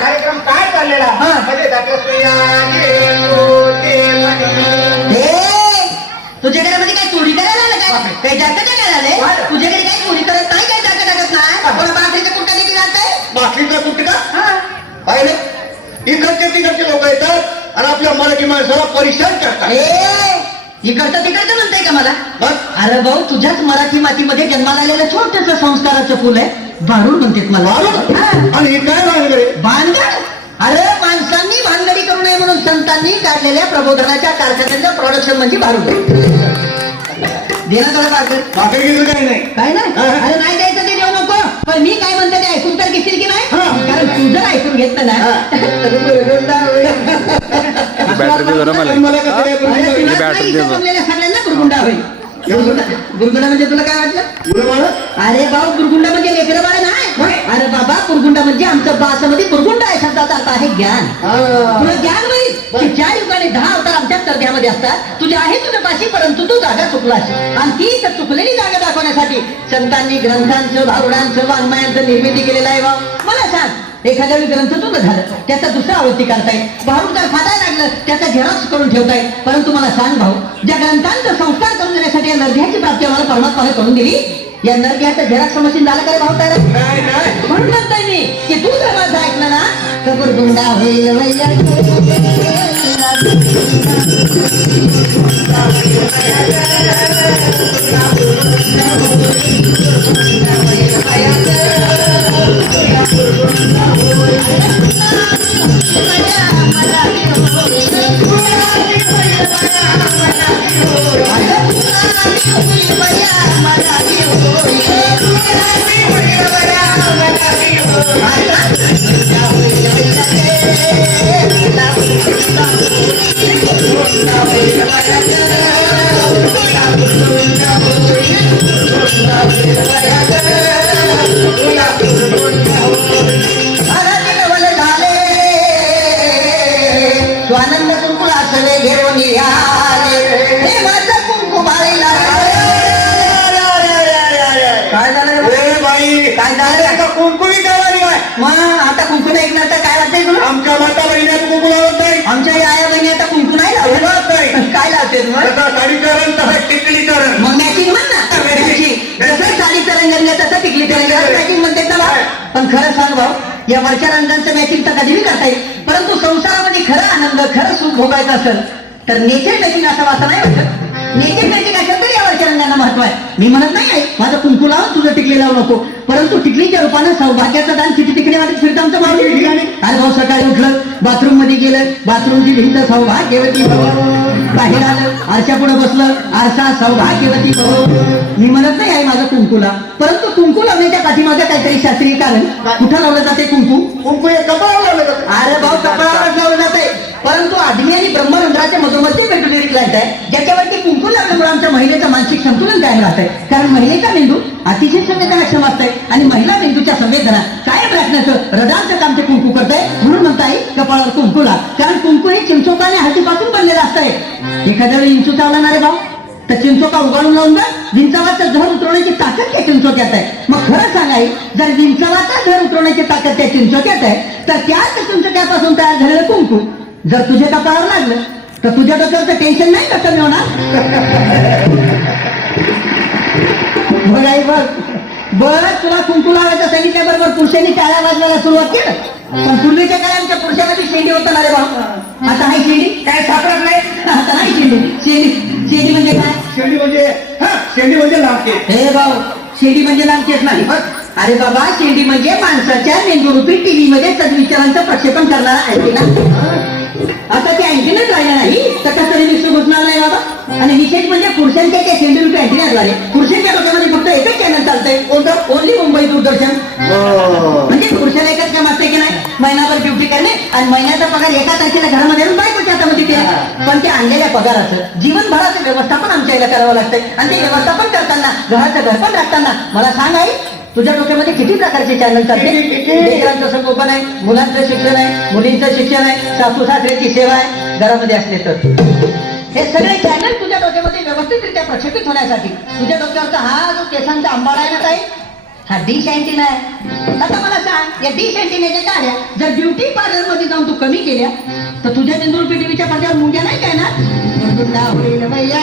कार्यक्रम काय चाललेला तुझ्याकडे मध्ये काय चोरी करायला आलं काय काही जास्त करायला आले तुझ्याकडे काही चोरी करत नाही काय जास्त टाकत नाही पण भाकरीचा कुठं किती जातंय भाकरीचा कुठका पाहिलं इकडचे तिकडचे लोक येतात आणि आपल्या मराठी माणसाला परेशान करतात. इकडचं तिकडचं म्हणताय का मला अरे भाऊ तुझ्याच मराठी मातीमध्ये जन्माला आलेलं छोटस संस्काराचं फुल आहे भारूड म्हणतात मला. आणि हे काय भानगडे भानगड अरे माणसांनी भानगडी करू नये म्हणून संतांनी काढलेल्या प्रबोधनाच्या कारखान्याचं प्रोडक्शन म्हणजे भारूड देणार भाकरी गेलं काही नाही काय नाही अरे नाही द्यायचं ते देऊ नको पण मी काय म्हणते ते ऐकून तर घेशील की नाही कारण तू जर ऐकून घेतलं ना सगळ्यांना गुरगुंडा होईल. गुरगुंडा म्हणजे तुला काय वाटलं अरे भाऊ गुरगुंडा म्हणजे लेकरं बाळ नाही अरे बाबा गुरगुंडा म्हणजे आमचं बासमध्ये गुरगुंडा आहे शब्दाचा अर्थ आहे ज्ञान. तुला ज्ञान होईल की ज्या युगाने 10 अवतार आमच्या तरध्यामध्ये असतात तुझे आहे तुझ्या पाशी परंतु तू जागा चुकलास आणि ती चुकलेली जागा दाखवण्यासाठी संतांनी ग्रंथांचं भारुडांचं वाङ्मयांचं निर्मिती केलेलं आहे. भाऊ मला सांग एखाद्या वेळी ग्रंथ तुझं झालं त्याचा दुसरा आवृत्ती करताय भारूड जर फाटायला लागलं त्याचा झेरॉक्स करून ठेवताय परंतु मला सांग भाऊ ज्या ग्रंथांचा संस्कार करून देण्यासाठी या नरध्याची प्राप्ती आम्हाला परमात्माने करून दिली या नरध्याचं झेरॉक्स मशीन झालं काय भाऊ तयार म्हणून म्हणतोय मी की तू जर माझं ऐकलं ना तर गुरगुंडा होईल स्वानंद कुंकुला सगळे घेऊन हे माझं कुंकू बाळीला काय झालं बाई काय झालं कुंकुमी काय मग आता कुंकू नाही ऐकणार तर काय वाटतंय तुला आमच्या माता बहिण्यात कुंकू लावत नाही आमच्या या बहिणी आता कुंकू नाही लावत नाही काय लावते तसा साडीचं रंग तसा टिकलीचं रंग मग मॅचिंग म्हण ना जसं साडीचं रंग रंग तसं टिकलीचं रंग मॅचिंग म्हणते ना पण खरं सांग भाऊ या वरच्या रंगांचं मॅचिंग तर कधीही करता येईल परंतु संसारामध्ये खरं आनंद खरं सुख भोगायचं असेल तर नेचर मॅचिंग असं नाही वाटत. नेचर मॅचिंग असेल तर या वरच्या रंगांना महत्व आहे. मी म्हणत नाही माझं कुंकू लावून तुझं टिकली लावू नको परंतु टिकलीच्या रूपानं सौभाग्याचं दान किती टिकली वाटत फिरतं आमचं मावली ठिकाणी. अरे भाऊ सकाळी उठलं बाथरूम मध्ये गेलं बाथरूमची भिंत सौभाग्यवती बाहेर आलं आरशा पुढे बसलं आरसा सौभाग्यवती मी म्हणत नाही आहे माझं कुंकूला परंतु कुंकू लावण्याच्या पाठीमागं काहीतरी शास्त्रीय कारण कुठं लावलं जाते कुंकू हे कपाळावर लावलं जातं. अरे भाऊ कपाळावर लावलं जाते परंतु आदमी आणि ब्रह्मरंध्राच्या मधोमध्ये भेटून ग्रंथ आहे ज्याच्यावरती कुंकू लावल्यामुळे आमच्या महिलेचं मानसिक संतुलन कायम राहत आहे कारण महिलेचा मेंदू अतिशय संवेदनाक्षम असतंय आणि महिला मेंदूच्या संवेदना कायम राखण्याचं हृदयाचं काम ते कुंकू करतंय म्हणून म्हणताय कपाळावर कुंकूला कारण कुंकू हे चिंचोका आणि हळदीपासून बनलेलं असतंय. एखाद्या वेळी इंचू चावला रे भाऊ तर चिंचोका उगाळून लावून जा विंचवाचं झर उतरवण्याची ताकद त्या चिंचोक्यात आहे. मग खरं सांगाय जर विंचवाचा झर उतरवण्याची ताकद त्या चिंचोक्यात आहे तर त्याच चिंचोक्यापासून तयार झालेलं कुंकू जर तुझ्या कपाळावर लागलं तर तुझ्या डोक्यावरचं टेन्शन नाही का कमी होणार. बरं तुला कुंकू लावायचं सांगितल्याबरोबर पुरुषांनी टाळ्या वाजवायला सुरुवात केलं पण पूर्वीच्या काळात आमच्या पुरुषांना शेंडी होतं ना रे भाऊ. आता नाही शेंडी काय सापडत नाही आता नाही शेंडी शेंडी म्हणजे काय शेंडी म्हणजे शेंडी म्हणजे लांब केस. हे भाऊ शेंडी म्हणजे लांब केस नाही अरे बाबा शेंडी म्हणजे माणसाच्या मेंदूरूपी टीव्ही मध्ये सद्विचारांचं प्रक्षेपण करणारा अँटिना. आता ते अँटिनाच राहिला नाही तर कसं तरी मिक्स घुसणार नाही बाबा. आणि विशेष म्हणजे पुरुषांच्या त्या शेंडीरूपी अँटिनाद्वारे पुरुषांच्या डोक्यामध्ये फक्त एकच चॅनल चालतंय, कोणतं? ओनली मुंबई दूरदर्शन. म्हणजे पुरुषाला एकच काम असते की नाही, महिनाभर ड्युटी करणे आणि महिन्याचा पगार एका तारखेला घरामध्ये येऊन बायकोच्या हातामध्ये ते. पण ते आणलेल्या पगाराचं जीवनभराचं व्यवस्थापन आमच्या याला करावं लागतंय. आणि ते व्यवस्थापन करताना घराचं घर पण राखताना मला सांग आई, तुझ्या डोक्यामध्ये किती प्रकारचे चॅनल चालते? लेकरांचं संगोपन आहे, मुलांचं शिक्षण आहे, मुलींचं शिक्षण आहे, सासू सासऱ्याची सेवा आहे घरामध्ये असले तर. हे सगळे चॅनल तुझ्या डोक्यामध्ये व्यवस्थितरित्या प्रक्षेपित होण्यासाठी तुझ्या डोक्यावरचा हा जो केसांचा आंबाडा आहे ना ताई, हा डिश अँटिना आहे. आता मला सांग, या डिश अँटिनाच्या काड्या जर ब्युटी पार्लर मध्ये जाऊन तू कमी केल्या तर तुझ्या चंद्रूर टीव्हीच्या पडद्यावर मुंग्या नाही काय ना? होईल मैया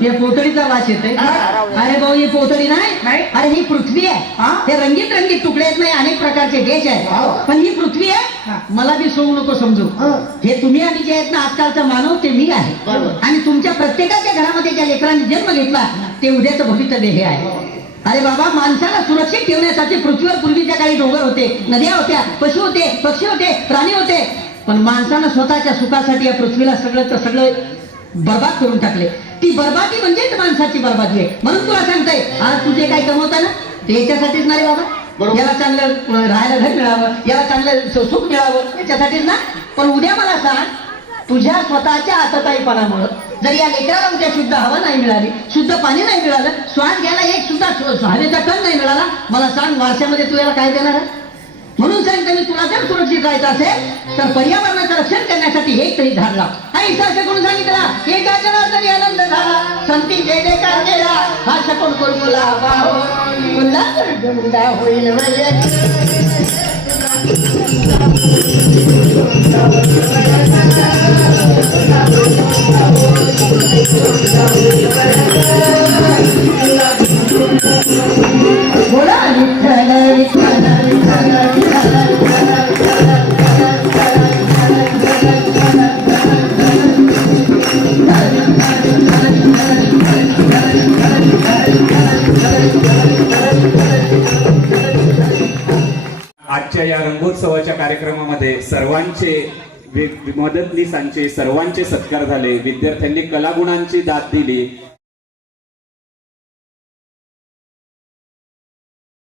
हे पोतळीचा वास येतोय. अरे भाऊ ही पोतळी नाही, अरे ही पृथ्वी आहे. हे रंगीत रंगीत तुकडे आहेत, नाही अनेक प्रकारचे देश आहेत, पण ही पृथ्वी आहे. मला बी सोडू नको समजू. हे तुम्ही आणि जे आहेत ना आजकालचा मानव ते मी आहे. आणि तुमच्या प्रत्येकाच्या घरामध्ये ज्या लेकरांनी जन्म घेतला ते उद्याचं भवितव्य हे आहे. अरे बाबा, माणसाला सुरक्षित ठेवण्यासाठी पृथ्वीवर पूर्वीच्या काळी डोंगर होते, नद्या होत्या, पशु होते, पक्षी होते, प्राणी होते. पण माणसानं स्वतःच्या सुखासाठी या पृथ्वीला सगळं बर्बाद करून टाकले. ती बर्बादी म्हणजेच माणसाची बर्बादी आहे. म्हणून तुला सांगताय, आज तुझे काय कमवता ना ते याच्यासाठीच नाही बाबा. याला चांगलं राहायला घर मिळावं, याला चांगलं सुख मिळावं याच्यासाठीच ना. पण उद्या मला सांग, तुझ्या स्वतःच्या आतताईपणामुळं जर या लेकराला उद्या शुद्ध हवा नाही मिळाली, शुद्ध पाणी नाही मिळालं, श्वास घ्यायला एक सुद्धा हवेचा कण नाही मिळाला, मला सांग वारशामध्ये तू याला काय देणार आहे? म्हणून सांगतो मी, तुला जर सुरक्षित राहायचं असेल तर पर्यावरणाचं रक्षण करण्यासाठी एक तरी झाड लाव. हा इसा शकून सांगितला, एका जनार्दनी आनंद झाला, संती जय जयकार केला, हा शकून कुरकुला बाहो पुन्हा होईल बोला विठ्ठल विठ्ठल आजच्या या रंगोत्सवाच्या कार्यक्रमामध्ये सर्वांचे मदतनीसांचे सर्वांचे सत्कार झाले. विद्यार्थ्यांनी कलागुणांची दाद दिली.